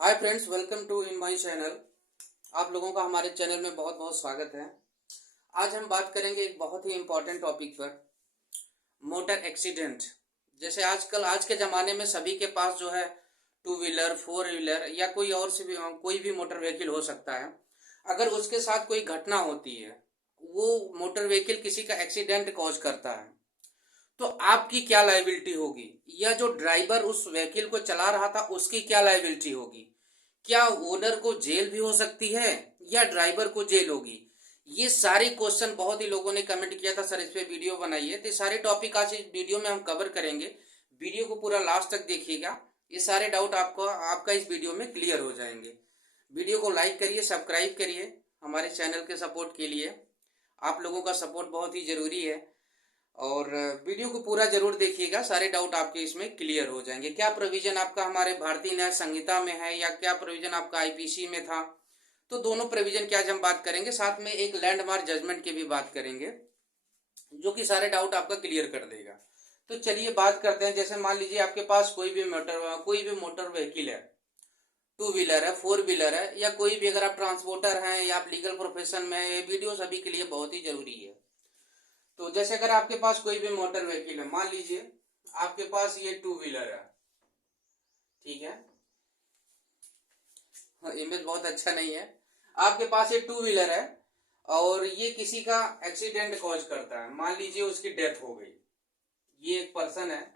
Hi friends, welcome to in my channel. आप लोगों का हमारे चैनल में बहुत बहुत स्वागत है। आज हम बात करेंगे एक बहुत ही इम्पोर्टेंट टॉपिक पर, मोटर एक्सीडेंट। जैसे आजकल आज के ज़माने में सभी के पास जो है टू व्हीलर, फोर व्हीलर या कोई भी मोटर व्हीकल हो सकता है। अगर उसके साथ कोई घटना होती है, वो मोटर व्हीकल किसी का एक्सीडेंट कॉज करता है, तो आपकी क्या लायबिलिटी होगी, या जो ड्राइवर उस व्हीकल को चला रहा था उसकी क्या लायबिलिटी होगी। क्या ओनर को जेल भी हो सकती है या ड्राइवर को जेल होगी। ये सारे क्वेश्चन बहुत ही लोगों ने कमेंट किया था, सर इस पे वीडियो बनाइए। तो ये सारे टॉपिक आज इस वीडियो में हम कवर करेंगे। वीडियो को पूरा लास्ट तक देखिएगा, ये सारे डाउट आपको आपका इस वीडियो में क्लियर हो जाएंगे। वीडियो को लाइक करिए, सब्सक्राइब करिए हमारे चैनल के सपोर्ट के लिए। आप लोगों का सपोर्ट बहुत ही ज़रूरी है और वीडियो को पूरा जरूर देखिएगा, सारे डाउट आपके इसमें क्लियर हो जाएंगे। क्या प्रोविजन आपका हमारे भारतीय न्याय संहिता में है या क्या प्रोविजन आपका आईपीसी में था, तो दोनों प्रोविजन की आज हम बात करेंगे। साथ में एक लैंडमार्क जजमेंट की भी बात करेंगे जो कि सारे डाउट आपका क्लियर कर देगा। तो चलिए बात करते हैं। जैसे मान लीजिए आपके पास कोई भी मोटर व्हीकल है, टू व्हीलर है, फोर व्हीलर है, या कोई भी, अगर आप ट्रांसपोर्टर हैं या आप लीगल प्रोफेशन में है, ये वीडियो सभी के लिए बहुत ही जरूरी है। तो जैसे अगर आपके पास कोई भी मोटर व्हीकल है, मान लीजिए आपके पास ये टू व्हीलर है, ठीक है। इमेज बहुत अच्छा नहीं है। आपके पास ये टू व्हीलर है और ये किसी का एक्सीडेंट कॉज करता है। मान लीजिए उसकी डेथ हो गई। ये एक पर्सन है,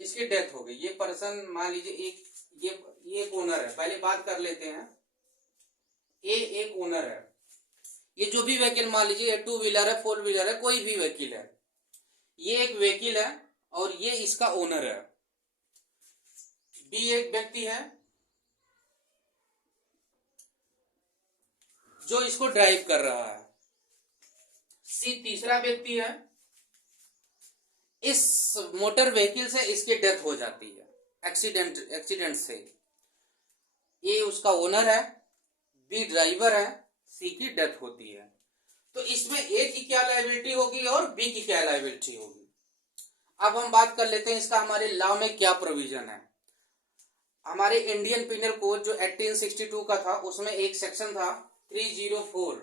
इसकी डेथ हो गई। ये पर्सन मान लीजिए ये एक ओनर है। पहले बात कर लेते हैं, ये एक ओनर है। ये जो भी व्हीकल, मान लीजिए टू व्हीलर है, फोर व्हीलर है, कोई भी व्हीकल है, ये एक व्हीकल है और ये इसका ओनर है। बी एक व्यक्ति है जो इसको ड्राइव कर रहा है। सी तीसरा व्यक्ति है। इस मोटर व्हीकल से इसकी डेथ हो जाती है एक्सीडेंट से। ए उसका ओनर है, बी ड्राइवर है, सी की डेथ होती है। तो इसमें ए की क्या लायबिलिटी होगी और बी की क्या लायबिलिटी होगी। अब हम बात कर लेते हैं इसका हमारे लॉ में क्या प्रोविजन है। हमारे इंडियन पिनल कोड जो 1862 का था, उसमें एक सेक्शन था 304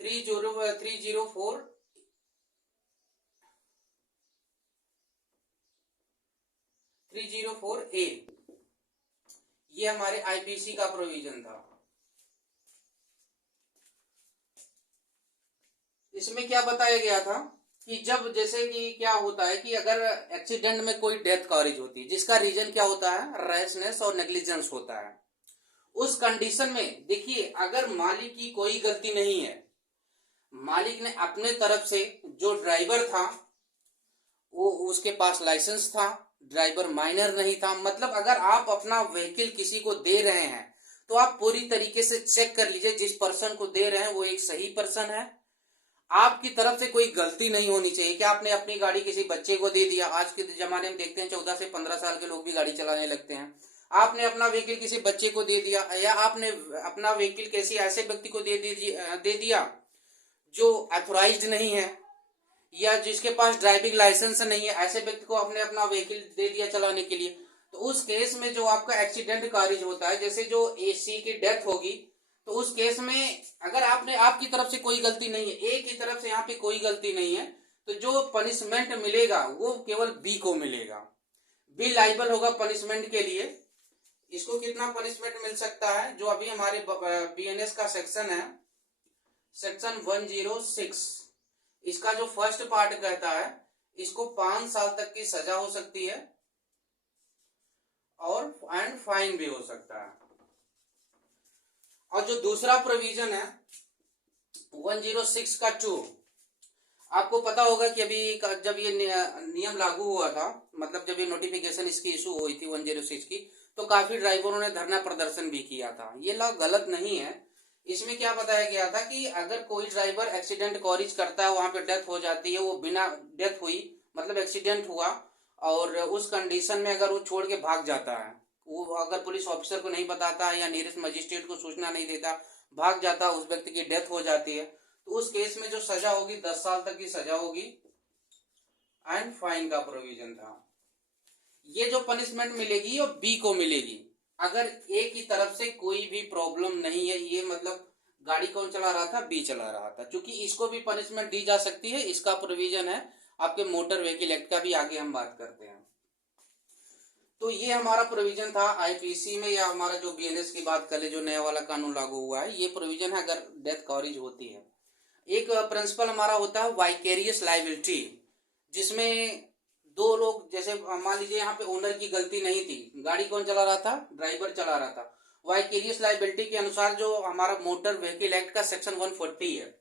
304 ए। ये हमारे आईपीसी का प्रोविजन था। इसमें क्या बताया गया था कि जब, जैसे कि क्या होता है कि अगर एक्सीडेंट में कोई डेथ कॉज होती है जिसका रीजन क्या होता है, रैशनेस और नेग्लिजेंस होता है, उस कंडीशन में देखिए, अगर मालिक की कोई गलती नहीं है, मालिक ने अपने तरफ से, जो ड्राइवर था वो उसके पास लाइसेंस था, ड्राइवर माइनर नहीं था, मतलब अगर आप अपना व्हीकल किसी को दे रहे हैं तो आप पूरी तरीके से चेक कर लीजिए जिस पर्सन को दे रहे हैं वो एक सही पर्सन है। आपकी तरफ से कोई गलती नहीं होनी चाहिए कि आपने अपनी गाड़ी किसी बच्चे को दे दिया। आज के जमाने में देखते हैं 14 से 15 साल के लोग भी गाड़ी चलाने लगते हैं। आपने अपना व्हीकल किसी बच्चे को दे दिया, या आपने अपना व्हीकल किसी ऐसे व्यक्ति को दे दिया जो अथोराइज्ड नहीं है या जिसके पास ड्राइविंग लाइसेंस नहीं है, ऐसे व्यक्ति को आपने अपना व्हीकल दे दिया चलाने के लिए। तो उस केस में जो आपका एक्सीडेंट खारिज होता है, जैसे जो एसी की डेथ होगी, तो उस केस में अगर आपकी तरफ से कोई गलती नहीं है, ए की तरफ से यहाँ पे कोई गलती नहीं है, तो जो पनिशमेंट मिलेगा वो केवल बी को मिलेगा। बी लाइबल होगा पनिशमेंट के लिए। इसको कितना पनिशमेंट मिल सकता है, जो अभी हमारे बीएनएस का सेक्शन है, सेक्शन 106, इसका जो फर्स्ट पार्ट कहता है, इसको 5 साल तक की सजा हो सकती है और एंड फाइन भी हो सकता है। और जो दूसरा प्रोविजन है 106 का 2, आपको पता होगा कि अभी जब ये नियम लागू हुआ था, मतलब जब ये नोटिफिकेशन इसकी इशू हुई थी 106 की, तो काफी ड्राइवरों ने धरना प्रदर्शन भी किया था। ये लॉ गलत नहीं है। इसमें क्या बताया गया था कि अगर कोई ड्राइवर एक्सीडेंट कॉरिज करता है, वहां पे डेथ हो जाती है, वो बिना डेथ हुई, मतलब एक्सीडेंट हुआ और उस कंडीशन में अगर वो छोड़ के भाग जाता है, वो अगर पुलिस ऑफिसर को नहीं बताता है या नियरेस्ट मजिस्ट्रेट को सूचना नहीं देता, भाग जाता है, उस व्यक्ति की डेथ हो जाती है, तो उस केस में जो सजा होगी 10 साल तक की सजा होगी एंड फाइन का प्रोविजन था। ये जो पनिशमेंट मिलेगी वो बी को मिलेगी अगर ए की तरफ से कोई भी प्रॉब्लम नहीं है। ये मतलब गाड़ी कौन चला रहा था, बी चला रहा था, क्योंकि इसको भी पनिशमेंट दी जा सकती है। इसका प्रोविजन है आपके मोटर व्हीकल एक्ट का भी, आगे हम बात करते हैं। तो ये हमारा प्रोविजन था आईपीसी में, या हमारा जो बीएनएस की बात कर ले, जो नया वाला कानून लागू हुआ है, ये प्रोविजन है अगर डेथ कवरेज होती है। एक प्रिंसिपल हमारा होता है वाइकेरियस लाइबिलिटी, जिसमें दो लोग, जैसे मान लीजिए यहाँ पे ओनर की गलती नहीं थी, गाड़ी कौन चला रहा था, ड्राइवर चला रहा था। वाइकेरियस लाइबिलिटी के अनुसार जो हमारा मोटर व्हीकल एक्ट का सेक्शन 140 है,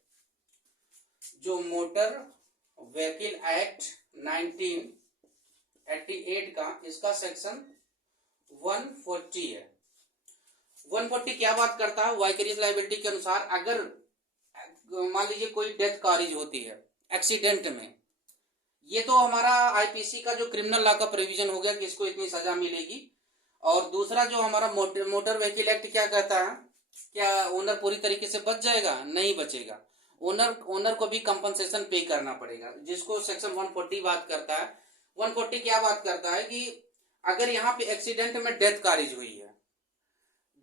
जो मोटर व्हीकल एक्ट 1988 का, इसका सेक्शन 140 है। 140 क्या बात करता है, वाइकेरियस लाइबिलिटी के अनुसार अगर मान लीजिए कोई डेथ कवरेज होती है एक्सीडेंट में, ये तो हमारा आईपीसी का जो क्रिमिनल लॉ का प्रोविजन हो गया कि इसको इतनी सजा मिलेगी। और दूसरा जो हमारा मोटर व्हीकल एक्ट क्या कहता है, क्या ओनर पूरी तरीके से बच जाएगा, नहीं बचेगा। ओनर को भी कंपनसेशन पे करना पड़ेगा, जिसको सेक्शन 140 बात करता है। 140 क्या बात करता है कि अगर यहाँ पे एक्सीडेंट में डेथ कवरेज हुई है,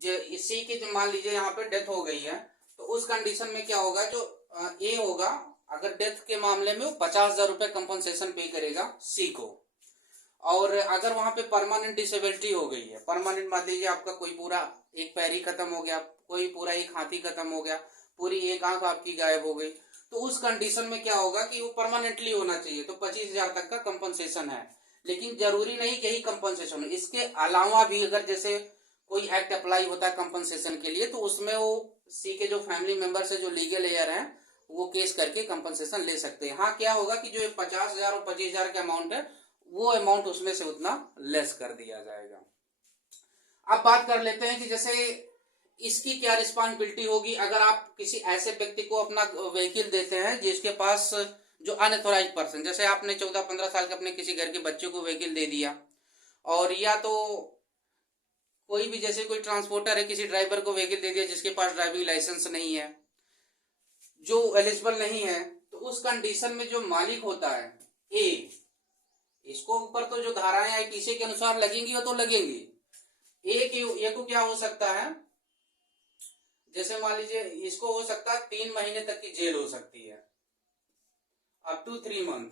जो इसी की मान लीजिए यहाँ पे डेथ हो गई है, तो उस कंडीशन में क्या होगा, जो ए होगा, अगर डेथ के मामले में वो 50,000 रुपए कंपनसेशन पे करेगा सी को। और अगर वहां पे परमानेंट डिसेबिलिटी हो गई है, परमानेंट मान लीजिए आपका कोई पूरा एक पैर ही खत्म हो गया, कोई पूरा एक हाथी खत्म हो गया, पूरी एक आंख आपकी गायब हो गई, तो उस कंडीशन में क्या होगा कि वो परमानेंटली होना चाहिए, तो 25,000 तक का कंपनसेशन है। लेकिन जरूरी नहीं कि यही कंपनसेशन हो, इसके अलावा भी अगर जैसे कोई एक्ट अप्लाई होता है कंपनसेशन के लिए, तो उसमें वो सी के जो फैमिली मेंबर्स है, जो लीगल एयर हैं, वो केस करके कंपनसेशन ले सकते हैं। हाँ, क्या होगा कि जो 50,000 और 25,000 का अमाउंट है, वो अमाउंट उसमें से उतना लेस कर दिया जाएगा। अब बात कर लेते हैं कि जैसे इसकी क्या रिस्पॉन्सिबिलिटी होगी अगर आप किसी ऐसे व्यक्ति को अपना व्हीकल देते हैं जिसके पास, जो अनऑथोराइज पर्सन, जैसे आपने 14-15 साल के अपने किसी घर के बच्चे को व्हीकल दे दिया, और या तो कोई भी जैसे कोई ट्रांसपोर्टर है, किसी ड्राइवर को व्हीकल दे दिया जिसके पास ड्राइविंग लाइसेंस नहीं है, जो एलिजिबल नहीं है, तो उस कंडीशन में जो मालिक होता है ए, इसको ऊपर तो जो धाराएं आईपीसी के अनुसार लगेंगी वो तो लगेंगी। ए को क्या हो सकता है, जैसे मान लीजिए इसको हो सकता है 3 महीने तक की जेल हो सकती है, अप टू 3 मंथ,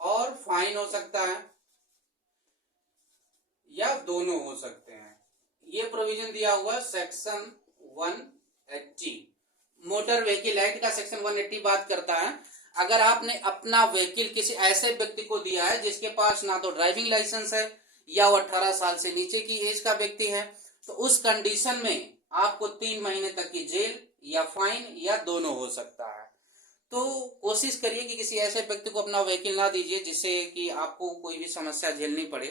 और फाइन हो सकता है, या दोनों हो सकते हैं। ये प्रोविजन दिया हुआ सेक्शन 180, मोटर व्हीकल एक्ट का सेक्शन 180 बात करता है अगर आपने अपना व्हीकल किसी ऐसे व्यक्ति को दिया है जिसके पास ना तो ड्राइविंग लाइसेंस है, या वो 18 साल से नीचे की एज का व्यक्ति है, तो उस कंडीशन में आपको 3 महीने तक की जेल या फाइन या दोनों हो सकता है। तो कोशिश करिए कि किसी ऐसे व्यक्ति को अपना व्हीकल ना दीजिए जिससे कि आपको कोई भी समस्या झेलनी पड़े।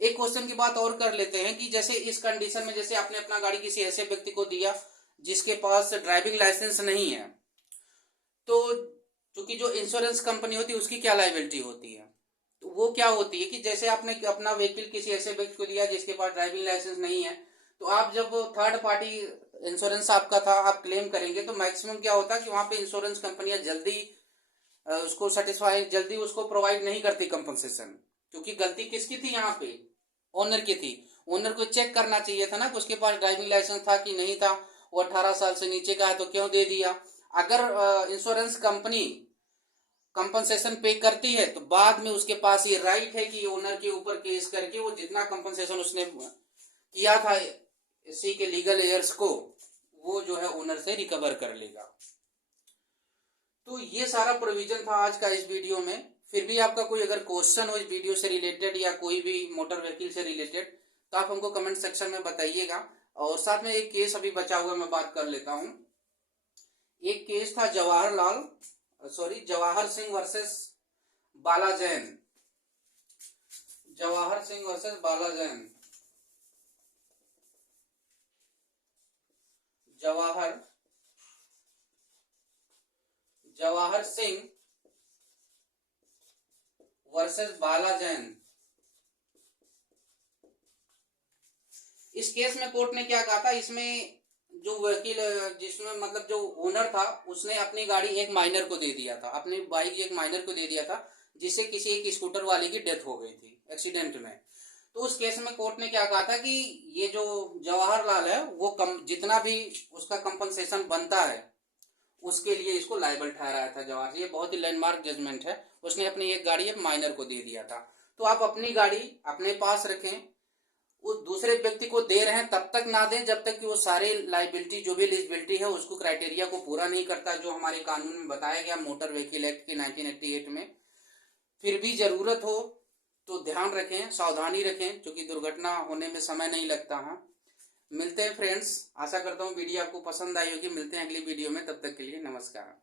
एक क्वेश्चन की बात और कर लेते हैं कि जैसे इस कंडीशन में, जैसे आपने अपना गाड़ी किसी ऐसे व्यक्ति को दिया जिसके पास ड्राइविंग लाइसेंस नहीं है, तो क्योंकि जो इंश्योरेंस कंपनी होती है उसकी क्या लायबिलिटी होती है, तो वो क्या होती है कि जैसे आपने अपना व्हीकल किसी ऐसे व्यक्ति को दिया जिसके पास ड्राइविंग लाइसेंस नहीं है, तो आप जब थर्ड पार्टी इंश्योरेंस आपका था, आप क्लेम करेंगे, तो मैक्सिमम क्या होता है कि वहां पे इंश्योरेंस कंपनियां जल्दी उसको सेटिस्फाई, जल्दी उसको प्रोवाइड नहीं करती कंपनसेशन, क्योंकि गलती किसकी थी, यहाँ पे ओनर की थी। ओनर को चेक करना चाहिए था ना कि उसके पास ड्राइविंग लाइसेंस था कि नहीं था, वो 18 साल से नीचे का है तो क्यों दे दिया। अगर इंश्योरेंस कंपनी कंपनसेशन पे करती है तो बाद में उसके पास ये राइट है कि ओनर के ऊपर केस करके वो जितना कंपनसेशन उसने किया था इसी के लीगल एयर्स को, वो जो है ओनर से रिकवर कर लेगा। तो ये सारा प्रोविजन था आज का इस वीडियो में। फिर भी आपका कोई अगर क्वेश्चन हो इस वीडियो से रिलेटेड या कोई भी मोटर व्हीकल से रिलेटेड, तो आप हमको कमेंट सेक्शन में बताइएगा। और साथ में एक केस अभी बचा हुआ मैं बात कर लेता हूं। एक केस था जवाहर सिंह वर्सेस बाला जैन। जवाहर सिंह वर्सेस बाला जैन। जवाहर सिंह वर्सेस बाला जैन। इस केस में कोर्ट ने क्या कहा था, इसमें जो वकील, जिसमें मतलब जो ओनर था, उसने अपनी गाड़ी एक माइनर को दे दिया था, अपनी बाइक एक माइनर को दे दिया था, जिससे किसी एक स्कूटर वाले की डेथ हो गई थी एक्सीडेंट में। तो उस केस में कोर्ट ने क्या कहा था कि ये जो जवाहरलाल है वो जितना भी उसका कंपनसेशन बनता है उसके लिए इसको लायबल ठहराया था जवाहर। ये बहुत ही लैंडमार्क जजमेंट है। उसने अपनी एक गाड़ी एक माइनर को दे दिया था। तो आप अपनी गाड़ी अपने पास रखें, वो दूसरे व्यक्ति को दे रहे हैं तब तक ना दें जब तक कि वो सारे लाइबिलिटी जो भी एलिजिबिलिटी है उसको क्राइटेरिया को पूरा नहीं करता, जो हमारे कानून में बताया गया मोटर व्हीकल एक्ट के 1988 में। फिर भी जरूरत हो तो ध्यान रखें, सावधानी रखें, क्योंकि दुर्घटना होने में समय नहीं लगता है। मिलते हैं फ्रेंड्स, आशा करता हूँ वीडियो आपको पसंद आई होगी। मिलते हैं अगली वीडियो में, तब तक के लिए नमस्कार।